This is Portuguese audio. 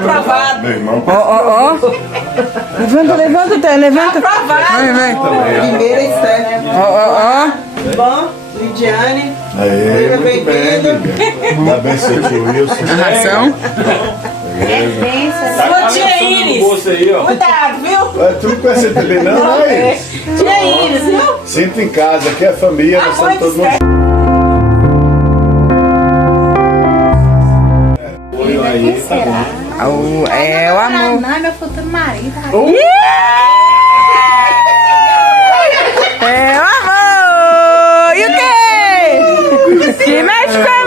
Aprovado. Meu irmão. Ó. Levanta, levanta. Aprovado. Vai. Primeira Esther. Ó. Bom, Lidiane. Aê, Seja muito bem, bem-vindo. Lívia. Dá bem, seu tio Wilson. A ração. Sua tia Iris. Cuidado, viu? É, tu não conhece ele também não, né? Tia Iris, viu? Sinta em casa, aqui é família, nós somos todos muito... Aí, tá bom. É o amor. Não, é meu futuro marido. É o amor. E o quê? Que mexe com